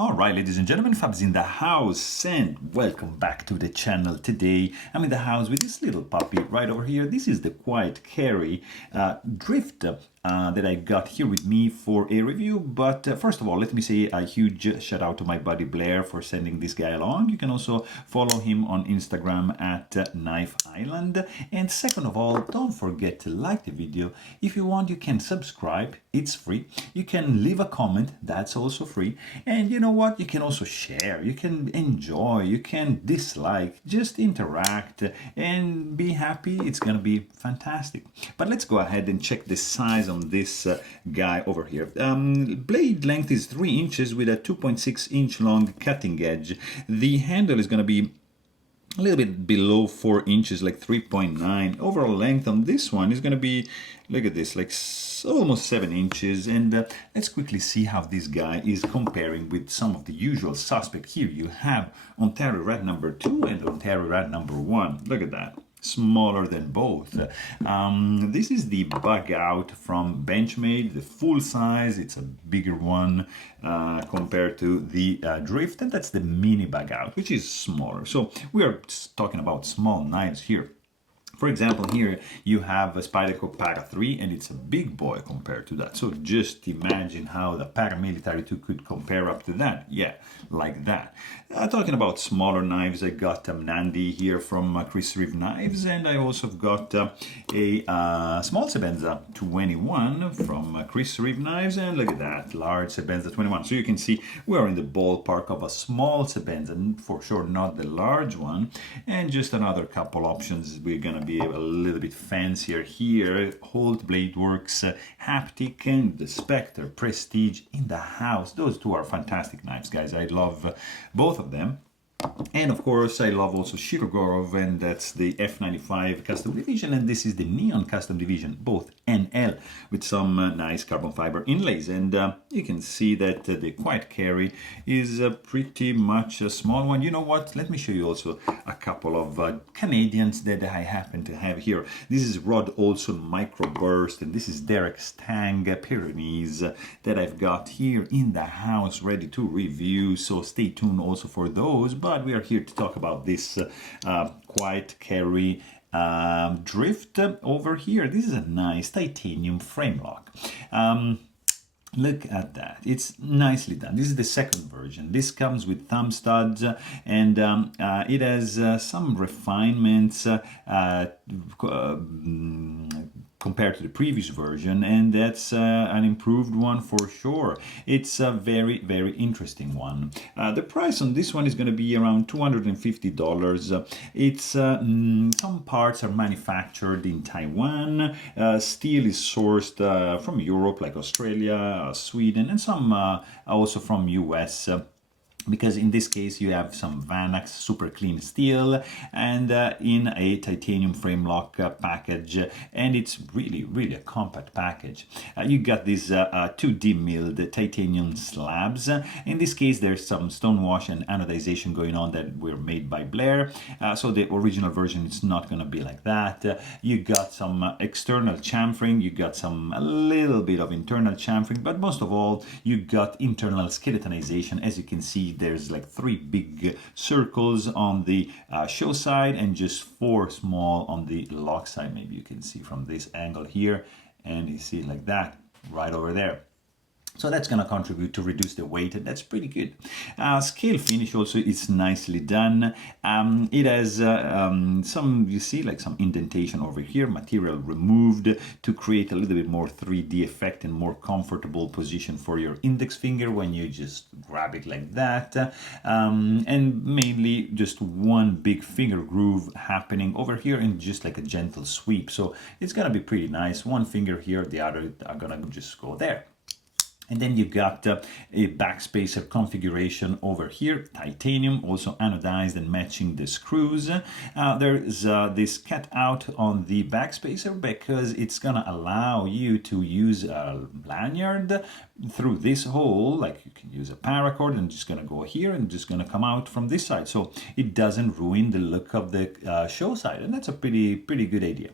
All right, ladies and gentlemen, Fab's in the house, and welcome back to the channel. Today, I'm in the house with this little puppy right over here. This is the Quietcarry Drift that I got here with me for a review. But first of all, let me say a huge shout out to my buddy Blair for sending this guy along. You can also follow him on Instagram at Knife Island. And second of all, don't forget to like the video. If you want, you can subscribe. It's free. You can leave a comment. That's also free. And you know what? You can also share. You can enjoy. You can dislike. Just interact and be happy. It's going to be fantastic. But let's go ahead and check the size on this guy over here. Blade length is 3 inches with a 2.6 inch long cutting edge. The handle is going to be a little bit below 4 inches, like 3.9. Overall length on this one is going to be, look at this, like almost 7 inches. And let's quickly see how this guy is comparing with some of the usual suspects. Here you have Ontario Rat number 2 and Ontario Rat number 1. Look at that. Smaller than both. This is the bug out from Benchmade, the full size. It's a bigger one compared to the Drift, and that's the mini bug out, which is smaller. So we are talking about small knives here. For example, here you have a Spyderco Para 3, and it's a big boy compared to that. So just imagine how the Paramilitary 2 could compare up to that. Yeah, like that. Talking about smaller knives, I got Nandi here from Chris Reeve Knives, and I also got a small Sebenza 21 from Chris Reeve Knives, and look at that, large Sebenza 21. So you can see we're in the ballpark of a small Sebenza, for sure not the large one, and just another couple options. We're gonna be a little bit fancier here. Holt Blade Works, Haptic, and the Spectre Prestige in the house. Those two are fantastic knives, guys. I love both of them. And of course, I love also Shirogorov, and that's the F95 Custom Division, and this is the Neon Custom Division, both NL, with some nice carbon fiber inlays. And you can see that the Quietcarry is pretty much a small one. You know what? Let me show you also a couple of Canadians that I happen to have here. This is Rod Olson Microburst, and this is Derek Stang Pyrenees that I've got here in the house ready to review. So stay tuned also for those. But we are here to talk about this Quietcarry Drift over here. This is a nice titanium frame lock. Look at that. It's nicely done. This is the second version. This comes with thumb studs, and it has some refinements compared to the previous version, and that's an improved one for sure. It's a very, very interesting one. The price on this one is going to be around $250. It's some parts are manufactured in Taiwan. Steel is sourced from Europe, like Australia, Sweden, and some also from US. Because in this case you have some Vanax super clean steel and in a titanium frame lock package, and it's really a compact package. You got these 2D milled titanium slabs. In this case there's some stonewash and anodization going on that were made by Blair, so the original version is not going to be like that. You got some external chamfering, you got a little bit of internal chamfering, but most of all you got internal skeletonization. As you can see, there's like 3 big circles on the show side and just 4 small on the lock side. Maybe you can see from this angle here, and you see it like that right over there. So that's going to contribute to reduce the weight, and that's pretty good. Scale finish also is nicely done. It has some, you see, like some indentation over here, material removed to create a little bit more 3D effect and more comfortable position for your index finger when you just grab it like that. And mainly just one big finger groove happening over here and just like a gentle sweep. So it's going to be pretty nice. One finger here, the other are going to just go there. And then you've got a backspacer configuration over here, titanium, also anodized and matching the screws. There's this cutout on the backspacer because it's gonna allow you to use a lanyard through this hole. Like you can use a paracord and just gonna go here and just gonna come out from this side, so it doesn't ruin the look of the show side, and that's a pretty good idea.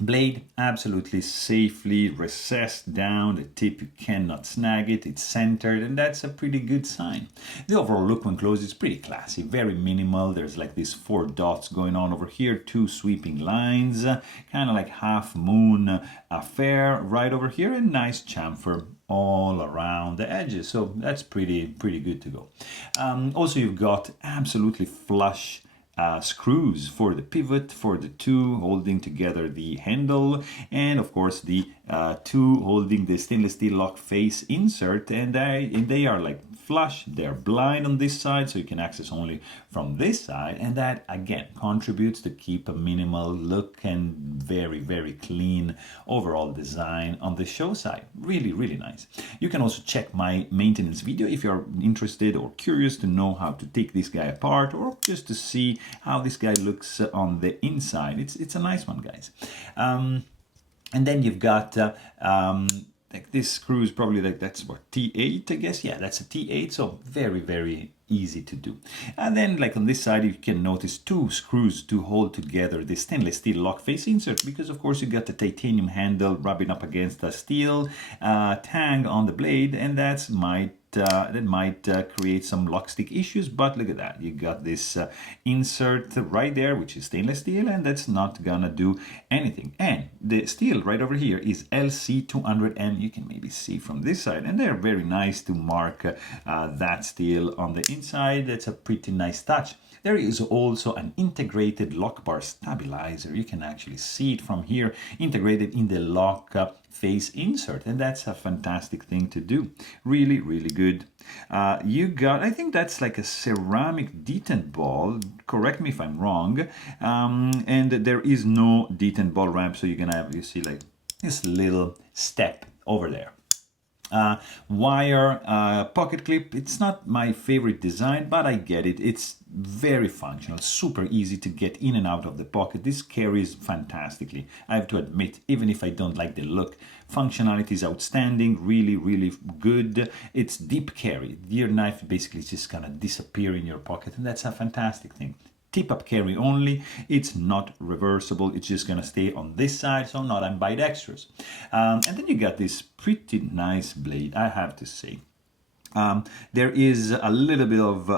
Blade absolutely safely recessed down, the tip you cannot snag it, it's centered, and that's a pretty good sign. The overall look when closed is pretty classy, very minimal. There's like these 4 dots going on over here, 2 sweeping lines, kind of like half moon affair right over here, and nice chamfer all around the edges. So that's pretty good to go. Also, you've got absolutely flush screws for the pivot, for the 2 holding together the handle, and of course the 2 holding the stainless steel lock face insert, and they are like flush, they're blind on this side, so you can access only from this side, and that again contributes to keep a minimal look and very clean overall design on the show side. Really nice. You can also check my maintenance video if you're interested or curious to know how to take this guy apart, or just to see how this guy looks on the inside. It's a nice one, guys. And then you've got like this screw is probably like, that's what, T8, I guess. Yeah, that's a T8, so very easy to do. And then like on this side you can notice 2 screws to hold together the stainless steel lock face insert, because of course you got the titanium handle rubbing up against the steel tang on the blade, and that might create some lock stick issues. But look at that, you got this insert right there, which is stainless steel, and that's not gonna do anything. And the steel right over here is LC200M. You can maybe see from this side, and they're very nice to mark that steel on the inside. That's a pretty nice touch. There is also an integrated lock bar stabilizer. You can actually see it from here, integrated in the lock face insert, and that's a fantastic thing to do. Really good. You got, I think that's like a ceramic detent ball, correct me if I'm wrong, and there is no detent ball ramp, so you're gonna have, you see like this little step over there. Wire pocket clip, it's not my favorite design, but I get it. It's very functional, super easy to get in and out of the pocket. This carries fantastically, I have to admit, even if I don't like the look. Functionality is outstanding, really good. It's deep carry. Your knife basically is just gonna disappear in your pocket, and that's a fantastic thing. Tip-up carry only, it's not reversible, it's just gonna stay on this side, so not ambidextrous. And then you got this pretty nice blade, I have to say. There is a little bit of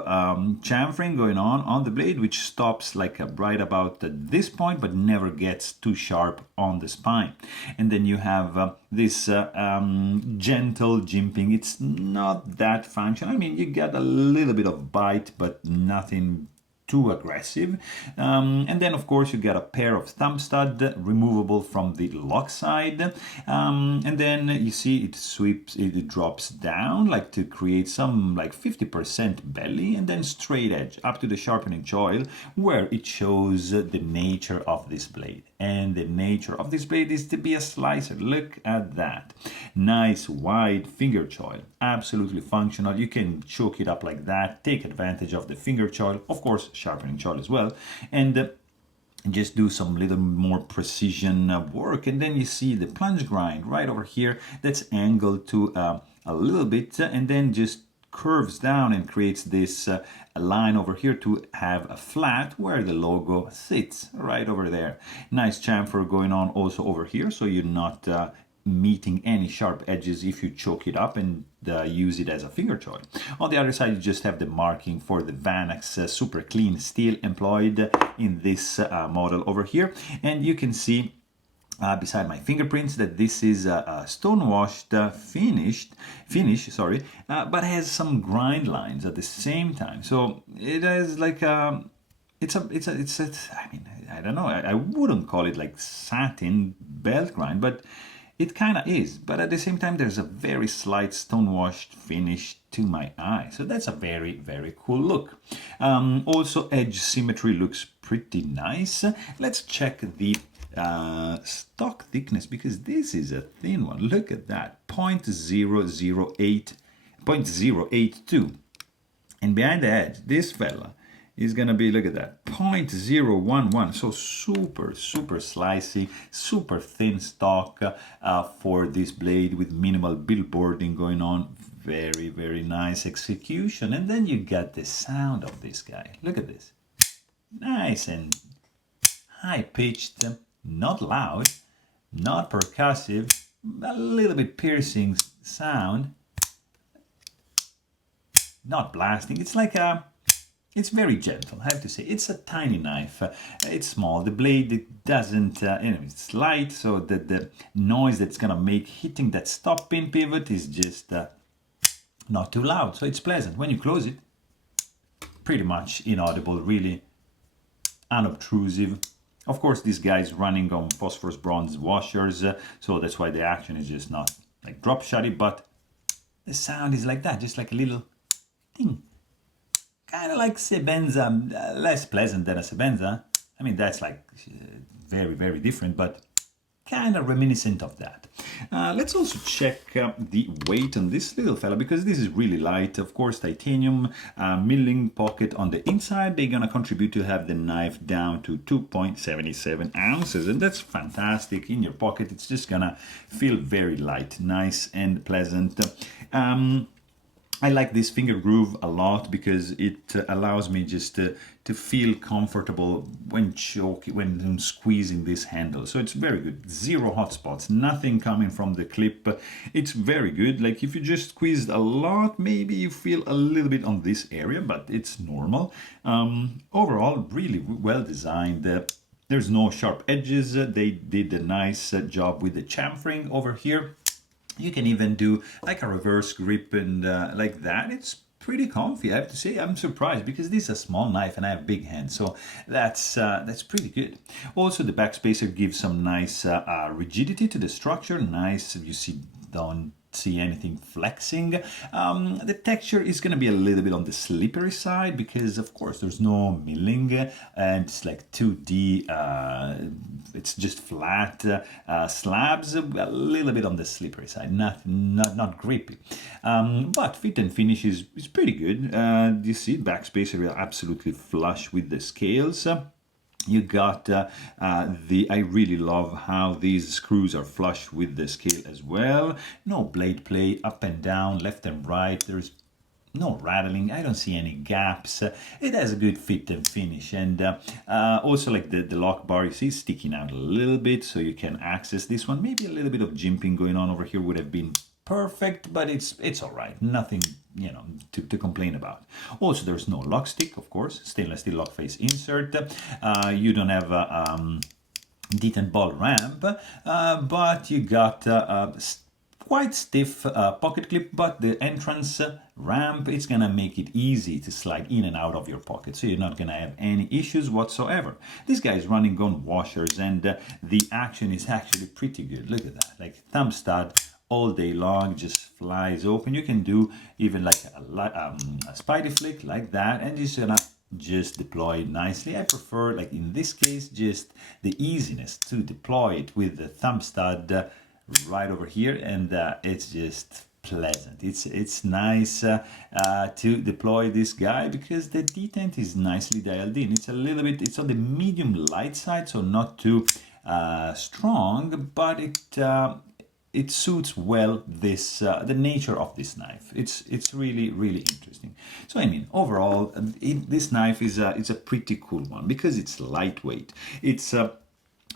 chamfering going on the blade, which stops like right about this point, but never gets too sharp on the spine. And then you have this gentle jimping. It's not that functional. I mean, you get a little bit of bite, but nothing too aggressive. And then of course you get a pair of thumb stud removable from the lock side, and then you see it sweeps, it drops down like to create some like 50% belly, and then straight edge up to the sharpening choil, where it shows the nature of this blade. And the nature of this blade is to be a slicer. Look at that. Nice wide finger choil, absolutely functional. You can choke it up like that, take advantage of the finger choil, of course sharpening choil as well, and just do some little more precision work. And then you see the plunge grind right over here that's angled to a little bit, and then just curves down and creates this line over here to have a flat where the logo sits right over there. Nice chamfer going on also over here, so you're not meeting any sharp edges if you choke it up and use it as a finger choil. On the other side, you just have the marking for the Vanax super clean steel employed in this model over here, and you can see beside my fingerprints that this is a stone-washed finish, sorry, but has some grind lines at the same time. So it has like I mean, I don't know, I wouldn't call it like satin belt grind, but it kind of is. But at the same time, there's a very slight stone-washed finish to my eye. So that's a very cool look. Also, edge symmetry looks pretty nice. Let's check the stock thickness, because this is a thin one. Look at that, 0.082, and behind the edge this fella is gonna be, look at that, 0.011. So super slicey, super thin stock for this blade with minimal billboarding going on. Very nice execution. And then you got the sound of this guy. Look at this, nice and high pitched, not loud, not percussive, a little bit piercing sound, not blasting. It's like it's very gentle, I have to say. It's a tiny knife. It's small. The blade, it doesn't, it's light, so the noise that's gonna make hitting that stop pin pivot is just not too loud. So it's pleasant. When you close it, pretty much inaudible, really unobtrusive. Of course, this guy is running on phosphorus bronze washers, so that's why the action is just not like drop shotty, but the sound is like that, just like a little thing. Kind of like Sebenza, less pleasant than a Sebenza. I mean, that's like very, very different, but kind of reminiscent of that. Let's also check the weight on this little fella, because this is really light. Of course, titanium milling pocket on the inside. They're gonna contribute to have the knife down to 2.77 ounces, and that's fantastic. In your pocket, it's just gonna feel very light, nice and pleasant. I like this finger groove a lot because it allows me just to feel comfortable when when squeezing this handle. So it's very good. Zero hot spots, nothing coming from the clip. It's very good. Like if you just squeezed a lot, maybe you feel a little bit on this area, but it's normal. Overall, really well designed. There's no sharp edges. They did a nice job with the chamfering over here. You can even do like a reverse grip and like that. It's pretty comfy, I have to say. I'm surprised because this is a small knife and I have big hands, so that's pretty good. Also, the backspacer gives some nice rigidity to the structure. Nice, you don't see anything flexing. The texture is going to be a little bit on the slippery side because of course there's no milling and it's like 2D, it's just flat slabs, a little bit on the slippery side, not grippy, but fit and finish is pretty good. You see backspacer are absolutely flush with the scales. You got I really love how these screws are flush with the scale as well. No blade play up and down, left and right. There's no rattling. I don't see any gaps. It has a good fit and finish. And also like the lock bar, you see, sticking out a little bit so you can access this one. Maybe a little bit of jimping going on over here would have been perfect, but it's all right. Nothing, to complain about. Also, there's no lock stick, of course. Stainless steel lock face insert. You don't have a detent ball ramp, but you got quite stiff pocket clip, but the entrance ramp, it's gonna make it easy to slide in and out of your pocket, so you're not gonna have any issues whatsoever. This guy is running on washers, and the action is actually pretty good. Look at that, like thumb stud all day long, just flies open. You can do even like a spidey flick like that, and it's gonna just deploy it nicely. I prefer, like in this case, just the easiness to deploy it with the thumb stud right over here, and it's just pleasant. It's nice to deploy this guy because the detent is nicely dialed in. It's a little bit, it's on the medium light side, so not too strong, but it suits well this the nature of this knife. It's really, really interesting. So I mean, overall, this knife is it's a pretty cool one because it's lightweight.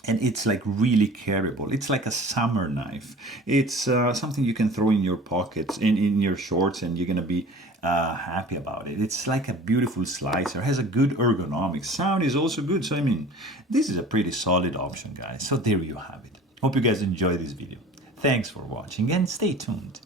And it's like really carryable. It's like a summer knife. It's something you can throw in your pockets, in your shorts, and you're gonna be happy about it. It's like a beautiful slicer. Has a good ergonomics. Sound is also good. So I mean, this is a pretty solid option, guys. So there you have it. Hope you guys enjoyed this video. Thanks for watching and stay tuned.